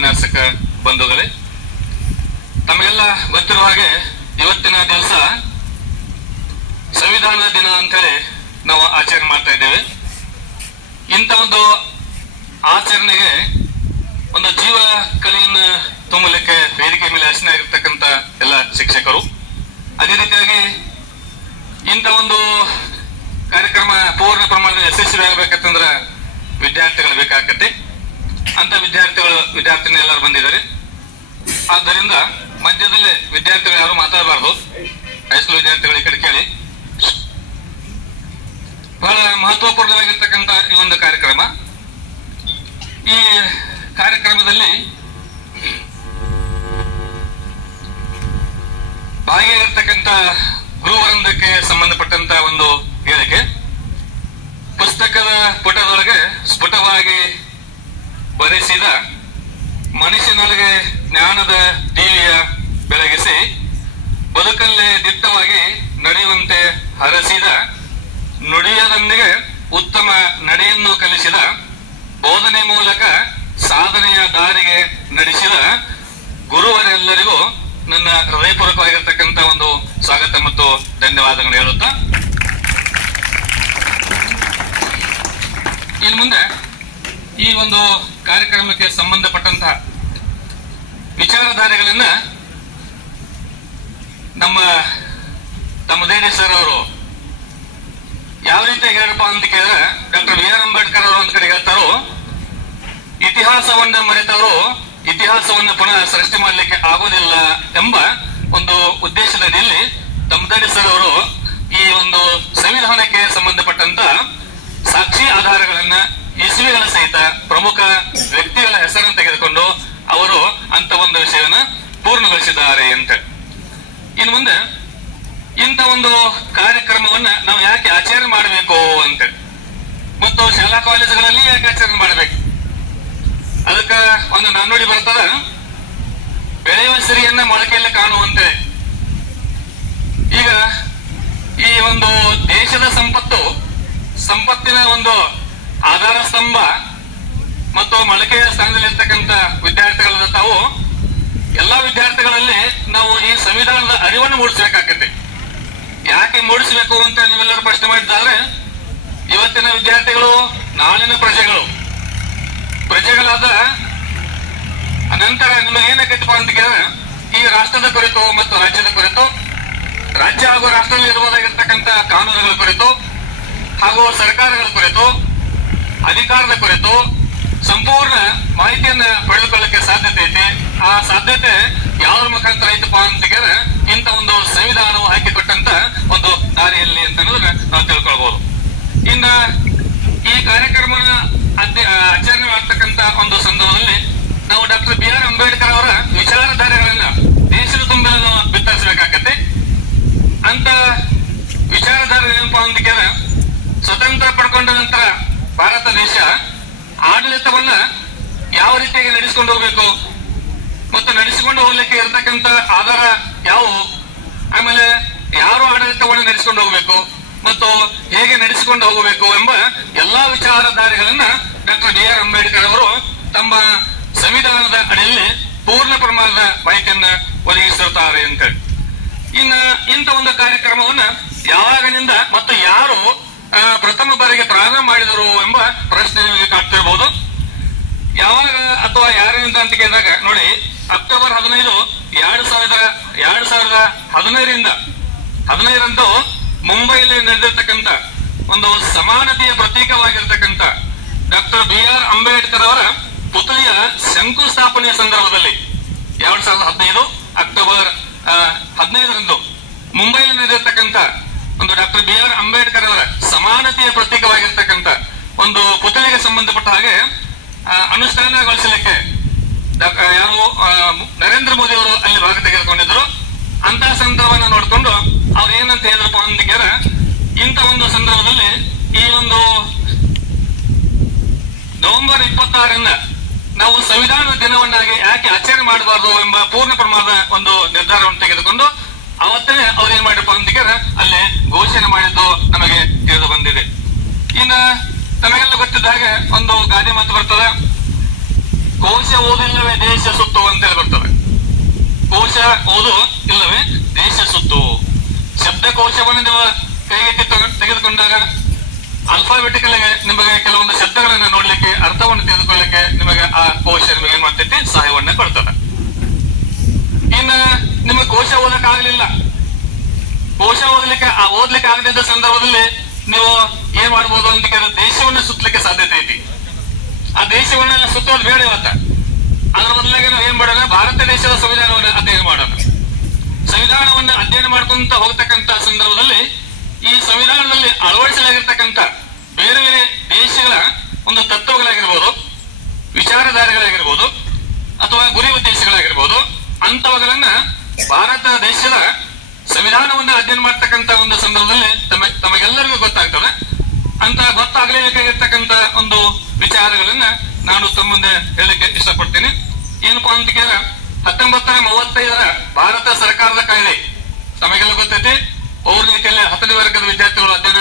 ಉಪನ್ಯಾಸಕ ಬಂಧುಗಳೇ, ತಮಗೆಲ್ಲ ಗೊತ್ತಿರುವ ಹಾಗೆ ಇವತ್ತಿನ ದಿವಸ ಸಂವಿಧಾನ ದಿನ ಅಂತೇಳಿ ನಾವು ಆಚರಣೆ ಮಾಡ್ತಾ ಇದ್ದೇವೆ. ಇಂಥ ಒಂದು ಆಚರಣೆಗೆ ಒಂದು ಜೀವ ಕಲೆಯನ್ನು ತುಂಬಲಿಕ್ಕೆ ವೇದಿಕೆ ಮೇಲೆ ಆಸೀನರಾಗಿರ್ತಕ್ಕಂಥ ಎಲ್ಲ ಶಿಕ್ಷಕರು, ಅದೇ ರೀತಿಯಾಗಿ ಇಂಥ ಒಂದು ಕಾರ್ಯಕ್ರಮ ಪೂರ್ಣ ಪ್ರಮಾಣದಲ್ಲಿ ಯಶಸ್ವಿ ಆಗಬೇಕಂತಂದ್ರೆ ವಿದ್ಯಾರ್ಥಿಗಳು ಬೇಕಾಗತ್ತೆ. ಅಂತ ವಿದ್ಯಾರ್ಥಿನಿ ಎಲ್ಲರೂ ಬಂದಿದ್ದಾರೆ. ಆದ್ದರಿಂದ ಮಧ್ಯದಲ್ಲೇ ವಿದ್ಯಾರ್ಥಿಗಳು ಯಾರು ಮಾತಾಡಬಾರ್ದು. ಹೈಸ್ಕೂಲ್ ವಿದ್ಯಾರ್ಥಿಗಳು ಈ ಕಡೆ ಕೇಳಿ. ಬಹಳ ಮಹತ್ವಪೂರ್ಣವಾಗಿರ್ತಕ್ಕಂಥ ಈ ಒಂದು ಕಾರ್ಯಕ್ರಮ. ಈ ಕಾರ್ಯಕ್ರಮದಲ್ಲಿ ಭಾಗಿಯಾಗಿರ್ತಕ್ಕಂಥ ಗುರುವೃಂದಕ್ಕೆ ಸಂಬಂಧಪಟ್ಟಂತ ಒಂದು ಹೇಳಿಕೆ. ಪುಸ್ತಕದ ಪುಟದೊಳಗೆ ಸ್ಫುಟವಾಗಿ ಬರೆಸಿದ ಮನುಷ್ಯನೊಳಗೆ ಜ್ಞಾನದ ದೀವಿಯ ಬೆಳಗಿಸಿ ಬದುಕಲ್ಲೇ ದಿಟ್ಟವಾಗಿ ನಡೆಯುವಂತೆ ಹರಸಿದ ನುಡಿಯದೊಂದಿಗೆ ಉತ್ತಮ ನಡೆಯನ್ನು ಕಲಿಸಿದ ಬೋಧನೆ ಮೂಲಕ ಸಾಧನೆಯ ದಾರಿಗೆ ನಡೆಸಿದ ಗುರುವರೆಲ್ಲರಿಗೂ ನನ್ನ ಹೃದಯಪೂರ್ವಕವಾಗಿರ್ತಕ್ಕಂಥ ಒಂದು ಸ್ವಾಗತ ಮತ್ತು ಧನ್ಯವಾದಗಳು ಹೇಳುತ್ತಾ, ಇನ್ನು ಮುಂದೆ ಈ ಒಂದು ಕಾರ್ಯಕ್ರಮಕ್ಕೆ ಸಂಬಂಧಪಟ್ಟಂತಹ ವಿಚಾರಧಾರೆಗಳನ್ನ ನಮ್ಮ ತಮ್ಮದೇನೆ ಸರ್ ಅವರು ಯಾವ ರೀತಿ ಹೇಳಪ್ಪ ಅಂತ ಕೇಳಿದ್ರೆ, ಡಾಕ್ಟರ್ ಬಿ ಆರ್ ಅಂಬೇಡ್ಕರ್ ಅವರು ಒಂದ್ ಕಡೆ ಹೇಳ್ತಾರೋ, ಇತಿಹಾಸವನ್ನ ಮರೆತವರು ಇತಿಹಾಸವನ್ನು ಪುನಃ ಸೃಷ್ಟಿ ಮಾಡಲಿಕ್ಕೆ ಆಗೋದಿಲ್ಲ ಎಂಬ ಒಂದು ಉದ್ದೇಶದಲ್ಲಿ ತಮ್ಮದೇನೆ ಸರ್ ಅವರು ಈ ಒಂದು ಸಂವಿಧಾನಕ್ಕೆ ಸಂಬಂಧಪಟ್ಟಂತ ಸಾಕ್ಷಿ ಆಧಾರಗಳನ್ನ ಇಸ್ವಿಗಳ ಸಹಿತ ಪ್ರಮುಖ ವ್ಯಕ್ತಿಗಳ ಹೆಸರನ್ನು ತೆಗೆದುಕೊಂಡು ಅವರು ಅಂತ ಒಂದು ವಿಷಯವನ್ನ ಪೂರ್ಣಗೊಳಿಸಿದ್ದಾರೆ ಅಂತ. ಇನ್ನು ಮುಂದೆ ಇಂಥ ಒಂದು ಕಾರ್ಯಕ್ರಮವನ್ನ ನಾವು ಯಾಕೆ ಆಚರಣೆ ಮಾಡಬೇಕು ಅಂತ ಮತ್ತು ಶಾಲಾ ಕಾಲೇಜುಗಳಲ್ಲಿ ಯಾಕೆ ಆಚರಣೆ ಮಾಡಬೇಕು, ಅದಕ್ಕ ಒಂದು ನಾಣ್ಣುಡಿ ಬರ್ತದ, ಬೆಳೆಯುವ ಸಿರಿಯನ್ನ ಮೊಳಕೆಯಲ್ಲಿ ಕಾಣುವಂತೆ. ಈಗ ಈ ಒಂದು ದೇಶದ ಸಂಪತ್ತಿನ ಒಂದು ಆಧಾರ ಸ್ತಂಭ ಮತ್ತು ಮೊಳಕೆಯ ಸ್ಥಾನದಲ್ಲಿರ್ತಕ್ಕಂಥ ವಿದ್ಯಾರ್ಥಿಗಳಾದ ತಾವು ಎಲ್ಲಾ ವಿದ್ಯಾರ್ಥಿಗಳಲ್ಲಿ ನಾವು ಈ ಸಂವಿಧಾನದ ಅರಿವನ್ನು ಮೂಡಿಸಬೇಕಾಗತ್ತೆ. ಯಾಕೆ ಮೂಡಿಸಬೇಕು ಅಂತ ನೀವೆಲ್ಲರೂ ಪ್ರಶ್ನೆ ಮಾಡಿದ್ದಾರೆ. ಇವತ್ತಿನ ವಿದ್ಯಾರ್ಥಿಗಳು ನಾಳಿನ ಪ್ರಜೆಗಳಾದ ಅನಂತರ ನಿಮಗೇನಾಗತ್ತಪ್ಪ ಅಂತ ಕೇಳಿದ್ರೆ, ಈ ರಾಷ್ಟ್ರದ ಕುರಿತು ಮತ್ತು ರಾಜ್ಯದ ಕುರಿತು, ರಾಜ್ಯ ಹಾಗೂ ರಾಷ್ಟ್ರದಲ್ಲಿ ಇರಬಹುದಾಗಿರ್ತಕ್ಕಂಥ ಕಾನೂನುಗಳ ಕುರಿತು ಹಾಗೂ ಸರ್ಕಾರಗಳ ಕುರಿತು, ಅಧಿಕಾರದ ಕುರಿತು ಸಂಪೂರ್ಣ ಮಾಹಿತಿಯನ್ನ ಪಡೆದುಕೊಳ್ಳಕ್ಕೆ ಸಾಧ್ಯತೆ ಐತಿ. ಆ ಸಾಧ್ಯತೆ ಯಾವ್ದ್ರ ಮುಖಾಂತರ ಐತಪ್ಪ ಅಂತ ಕೇಳಿದ್ರೆ, ಇಂಥ ಒಂದು ಸಂವಿಧಾನವು ಹಾಕಿಕೊಟ್ಟಂತ ಒಂದು ದಾರಿಯಲ್ಲಿ ಅಂತ ಅನ್ನೋದನ್ನ ನಾವು ತಿಳ್ಕೊಳ್ಬಹುದು. ಇನ್ನ ಈ ಕಾರ್ಯಕ್ರಮ ಆಚರಣೆ ಮಾಡ್ತಕ್ಕಂತ ಒಂದು ಸಂದರ್ಭದಲ್ಲಿ ನಾವು ಡಾಕ್ಟರ್ ಬಿ ಆರ್ ಅಂಬೇಡ್ಕರ್ ಅವರ ವಿಚಾರಧಾರೆಗಳನ್ನ ದೇಶದ ತುಂಬ ಬಿತ್ತರಿಸಬೇಕಾಗತ್ತೆ. ಅಂತ ವಿಚಾರಧಾರೆ ಏನಪ್ಪ ಅಂತ ಕೇಳಿದ್ರೆ, ಸ್ವತಂತ್ರ ಪಡ್ಕೊಂಡ ನಂತರ ಭಾರತ ದೇಶ ಆಡಳಿತವನ್ನ ಯಾವ ರೀತಿಯಾಗಿ ನಡೆಸಿಕೊಂಡು ಹೋಗ್ಬೇಕು ಮತ್ತು ನಡೆಸಿಕೊಂಡು ಹೋಗ್ಲಿಕ್ಕೆ ಇರತಕ್ಕಂತ ಆಧಾರ ಯಾವುವು, ಆಮೇಲೆ ಯಾರು ಆಡಳಿತವನ್ನು ನಡೆಸಿಕೊಂಡು ಹೋಗ್ಬೇಕು ಮತ್ತು ಹೇಗೆ ನಡೆಸಿಕೊಂಡು ಹೋಗಬೇಕು ಎಂಬ ಎಲ್ಲಾ ವಿಚಾರಧಾರೆಗಳನ್ನ ಡಾಕ್ಟರ್ ಬಿ ಆರ್ ಅಂಬೇಡ್ಕರ್ ಅವರು ತಮ್ಮ ಸಂವಿಧಾನದ ಅಡಿಯಲ್ಲಿ ಪೂರ್ಣ ಪ್ರಮಾಣದ ಮಾಹಿತಿಯನ್ನ ಒದಗಿಸಿರುತ್ತಾರೆ ಅಂತ. ಇನ್ನ ಇಂಥ ಒಂದು ಕಾರ್ಯಕ್ರಮವನ್ನ ಯಾವಾಗಿನಿಂದ ಮತ್ತು ಯಾರು ಪ್ರಥಮ ಬಾರಿಗೆ ಪ್ರಾರಂಭ ಮಾಡಿದರು ಎಂಬ ಪ್ರಶ್ನೆ ನಿಮಗೆ ಕಾಡ್ತಿರ್ಬೋದು. ಯಾವಾಗ ಅಥವಾ ಯಾರಿಂದ ಅಂತ ಕೇಳಿದಾಗ ನೋಡಿ, ಅಕ್ಟೋಬರ್ 15, 2015 ಮುಂಬೈಯಲ್ಲಿ ನಡೆದಿರ್ತಕ್ಕಂಥ ಒಂದು ಸಮಾನತೆಯ ಪ್ರತೀಕವಾಗಿರ್ತಕ್ಕಂಥ ಡಾಕ್ಟರ್ ಬಿ ಆರ್ ಅಂಬೇಡ್ಕರ್ ಅವರ ಪುತ್ಳಿಯ ಶಂಕುಸ್ಥಾಪನೆಯ ಸಂದರ್ಭದಲ್ಲಿ 2015 ಅಕ್ಟೋಬರ್ 15 ಮುಂಬೈಯಲ್ಲಿ ನಡೆದಿರ್ತಕ್ಕಂಥ ಒಂದು ಡಾಕ್ಟರ್ ಬಿ ಆರ್ ಅಂಬೇಡ್ಕರ್ ಅವರ ಸಮಾನತೆಯ ಪ್ರತೀಕವಾಗಿರ್ತಕ್ಕಂಥ ಒಂದು ಪುತ್ಳಿಗೆ ಸಂಬಂಧಪಟ್ಟ ಹಾಗೆ ಅನುಷ್ಠಾನಗೊಳಿಸಲಿಕ್ಕೆ ಯಾರು ನರೇಂದ್ರ ಮೋದಿ ಅವರು ಅಲ್ಲಿ ಭಾಗ ತೆಗೆದುಕೊಂಡಿದ್ರು. ಅಂತ ಸಂದರ್ಭವನ್ನು ನೋಡಿಕೊಂಡು ಅವ್ರು ಏನಂತ ಹೇಳಿದ್ರಪ್ಪ ಅಂತ ಕೇಳಿದ್ರೆ, ಇಂಥ ಒಂದು ಸಂದರ್ಭದಲ್ಲಿ ಈ ಒಂದು ನವೆಂಬರ್ 26 ನಾವು ಸಂವಿಧಾನದ ದಿನವನ್ನಾಗಿ ಯಾಕೆ ಆಚರಣೆ ಮಾಡಬಾರದು ಎಂಬ ಪೂರ್ಣ ಪ್ರಮಾಣದ ಒಂದು ನಿರ್ಧಾರವನ್ನು ತೆಗೆದುಕೊಂಡು ಅವತ್ತೇ ಅವ್ರು ಏನ್ ಮಾಡಿರಪ್ಪ ಅಂತ ಕೇಳಿದ್ರೆ ಅಲ್ಲೇ ಘೋಷಣೆ ಮಾಡಿದ್ದು ನಮಗೆ ತಿಳಿದು ಬಂದಿದೆ. ಇನ್ನ ನಮಗೆಲ್ಲ ಗೊತ್ತಿದ್ದ ಹಾಗೆ ಒಂದು ಗಾದೆ ಮಾತು ಬರ್ತದೆ, ಕೋಶ ಓದಿಲ್ಲವೇ ದೇಶ ಸುತ್ತು ಅಂತೇಳಿ ಬರ್ತದೆ. ಕೋಶ ಓದು ಇಲ್ಲವೇ ದೇಶ ಸುತ್ತು. ಶಬ್ದಕೋಶವನ್ನು ನೀವು ಕೈಗೆ ತೆಗೆದುಕೊಂಡಾಗ ಆಲ್ಫಾಬೆಟಿಕಲ್ ನಿಮಗೆ ಕೆಲವೊಂದು ಶಬ್ದಗಳನ್ನ ನೋಡ್ಲಿಕ್ಕೆ, ಅರ್ಥವನ್ನು ತಿಳಿದುಕೊಳ್ಳಲಿಕ್ಕೆ ನಿಮಗೆ ಆ ಕೋಶ ನಿಮಗೆ ಏನ್ ಮಾಡ್ತೈತಿ, ಸಹಾಯವನ್ನ ಕೊಡ್ತದೆ. ಇನ್ನು ನಿಮಗೆ ಕೋಶ ಓದಕ್ ಆಗ್ಲಿಲ್ಲ, ಕೋಶ ಓದ್ಲಿಕ್ಕೆ ಆಗದಿದ್ದ ಸಂದರ್ಭದಲ್ಲಿ ನೀವು ಏನ್ ಮಾಡ್ಬೋದು ಅಂತ ಕೇಳಿದ್ರೆ ದೇಶವನ್ನ ಸುತ್ತಲಿಕ್ಕೆ ಸಾಧ್ಯತೆ ಐತಿ. ಆ ದೇಶವನ್ನ ಸುತ್ತೋದು ಬೇಡ ಇವತ್ತ. ಅದ್ರ ಬದಲಾಗಿ ನಾವು ಏನ್ ಮಾಡೋಣ, ಭಾರತ ದೇಶದ ಸಂವಿಧಾನವನ್ನು ಅಧ್ಯಯನ ಮಾಡೋಣ. ಸಂವಿಧಾನವನ್ನು ಅಧ್ಯಯನ ಮಾಡ್ಕೊಂತ ಹೋಗ್ತಕ್ಕಂತ ಸಂದರ್ಭದಲ್ಲಿ ಈ ಸಂವಿಧಾನದಲ್ಲಿ ಅಳವಡಿಸಲಾಗಿರ್ತಕ್ಕಂಥ ಬೇರೆ ಬೇರೆ ದೇಶಗಳ ಒಂದು ತತ್ವಗಳಾಗಿರ್ಬೋದು, ವಿಚಾರಧಾರೆಗಳಾಗಿರ್ಬೋದು, ಅಥವಾ ಗುರಿ ಉದ್ದೇಶಗಳಾಗಿರ್ಬೋದು, ಅಂತವುಗಳನ್ನ ಭಾರತ ದೇಶದ ಸಂವಿಧಾನವನ್ನು ಅಧ್ಯಯನ ಮಾಡ್ತಕ್ಕಂಥ ಒಂದು ಸಂದರ್ಭದಲ್ಲಿ ತಮಗೆಲ್ಲರಿಗೂ ಗೊತ್ತಾಗ್ತದೆ. ಅಂತ ಗೊತ್ತಾಗಲೇಬೇಕಾಗಿರ್ತಕ್ಕಂಥ ಒಂದು ವಿಚಾರಗಳನ್ನ ನಾನು ತಮ್ಮ ಮುಂದೆ ಹೇಳಲಿಕ್ಕೆ ಇಷ್ಟಪಡ್ತೀನಿ. ಏನಪ್ಪಾ ಅಂತ ಕೇಳ 1935 ಭಾರತ ಸರ್ಕಾರದ ಕಾಯ್ದೆ ತಮಗೆಲ್ಲ ಗೊತ್ತೈತಿ. ಪೌರ್ಣಿಕೆಯಲ್ಲಿ 10ನೇ ವರ್ಗದ ವಿದ್ಯಾರ್ಥಿಗಳು ಅಧ್ಯಯನ